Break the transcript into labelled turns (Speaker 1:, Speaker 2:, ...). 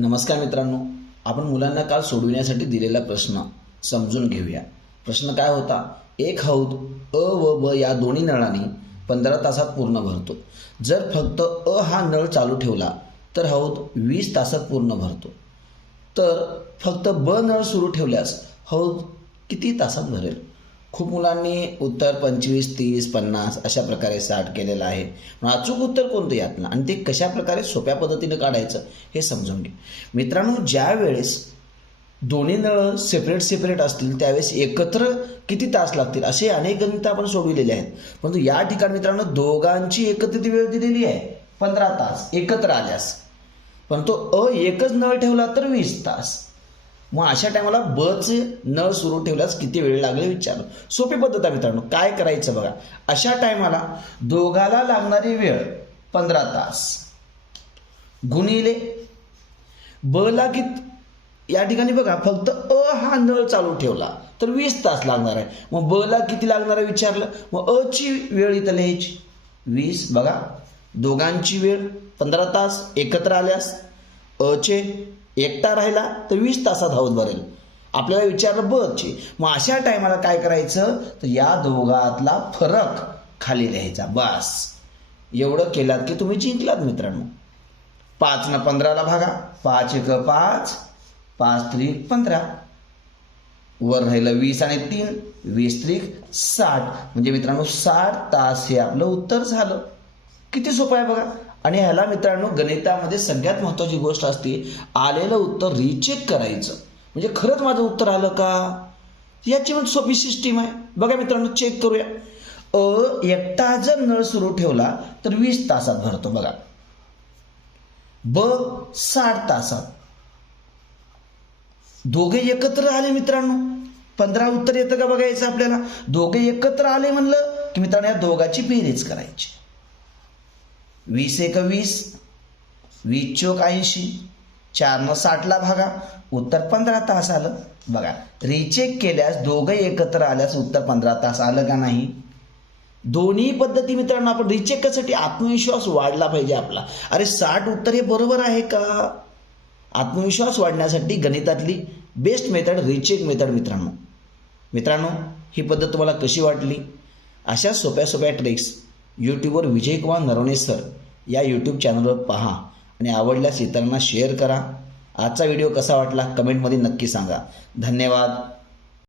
Speaker 1: नमस्कार मित्रांनो आपण मुलांना काल सोडविण्यासाठी दिलेला प्रश्न समजून घेऊया प्रश्न काय होता एक हौद अ व ब या दोन्ही नळांनी पंधरा तासात पूर्ण भरतो जर फक्त अ हा नळ चालू ठेवला तर हौद वीस तासात पूर्ण भरतो तर फक्त ब नळ सुरू ठेवल्यास हौद किती तासात भरेल खूप मुलांनी उत्तर पंचवीस तीस पन्नास अशा प्रकारे स्टार्ट केलेलं आहे अचूक उत्तर कोणतं यातलं आणि ते कशा प्रकारे सोप्या पद्धतीनं काढायचं हे समजून घे मित्रांनो ज्या वेळेस दोन्ही नळ सेपरेट सेपरेट असतील त्यावेळेस एकत्र किती तास लागतील असे अनेक गणित आपण सोडविलेले आहेत परंतु या ठिकाणी मित्रांनो दोघांची एकत्रित वेळ दिलेली आहे पंधरा तास एकत्र आल्यास परंतु अ एकच नळ ठेवला तर वीस तास मग अशा टायमाला बचे नळ सुरू ठेवल्यास किती वेळ लागेल विचारलं सोपी पद्धत आहे मित्रांनो काय करायचं बघा अशा टायमाला दोघाला लागणारी वेळ पंधरा तास गुणिले ब ला किती या ठिकाणी बघा फक्त अ हा नळ चालू ठेवला तर वीस तास लागणार आहे मग ब ला किती लागणार आहे विचारलं मग अ ची वेळ इथं लिहायची वीस बघा दोघांची वेळ पंधरा तास एकत्र आल्यास अ चे एकटा राहिला तर वीस तासात हौद भरेल आपल्याला विचारलं बघची मग अशा टायमाला काय करायचं तर या दोघातला फरक खाली लिहायचा बस एवढं केलात की तुम्ही जिंकलात मित्रांनो पाच ना पंधराला भागा पाच एक पाच पाच त्रिक पंधरा वर राहिलं वीस आणि तीन वीस त्रिक साठ म्हणजे मित्रांनो साठ तास हे आपलं उत्तर झालं किती सोपं आहे बघा आणि ह्याला मित्रांनो गणितामध्ये सगळ्यात महत्त्वाची गोष्ट असते आलेलं उत्तर रिचेक करायचं म्हणजे खरंच माझं उत्तर आलं का याची पण सोपी सिस्टीम आहे बघा मित्रांनो चेक करूया अ एकटा जर नळ सुरू ठेवला तर वीस तासात भरतो बघा ब साठ तासात दोघे एकत्र आले मित्रांनो पंधरा उत्तर येतं का बघायचं आपल्याला दोघे एकत्र आले म्हणलं की मित्रांनो या दोघाची बेरीज करायची वीस एक वीस वीस चोक ऐंशी चारनं साठला भागा उत्तर पंधरा तास आलं बघा रिचेक केल्यास दोघं एकत्र आल्यास उत्तर पंधरा तास आलं का नाही दोन्ही पद्धती मित्रांनो आपण रिचेक करण्यासाठी आत्मविश्वास वाढला पाहिजे आपला अरे साठ उत्तर हे बरोबर आहे का आत्मविश्वास वाढण्यासाठी गणितातली बेस्ट मेथड रिचेक मेथड मित्रांनो मित्रांनो ही पद्धत तुम्हाला कशी वाटली अशा सोप्या सोप्या ट्रिक्स यूट्यूबवर विजय कुमार नरवणे सर या यूट्यूब चॅनलवर पहा आणि आवडल्यास इतरांना शेअर करा आजचा व्हिडिओ कसा वाटला कमेंटमध्ये नक्की सांगा धन्यवाद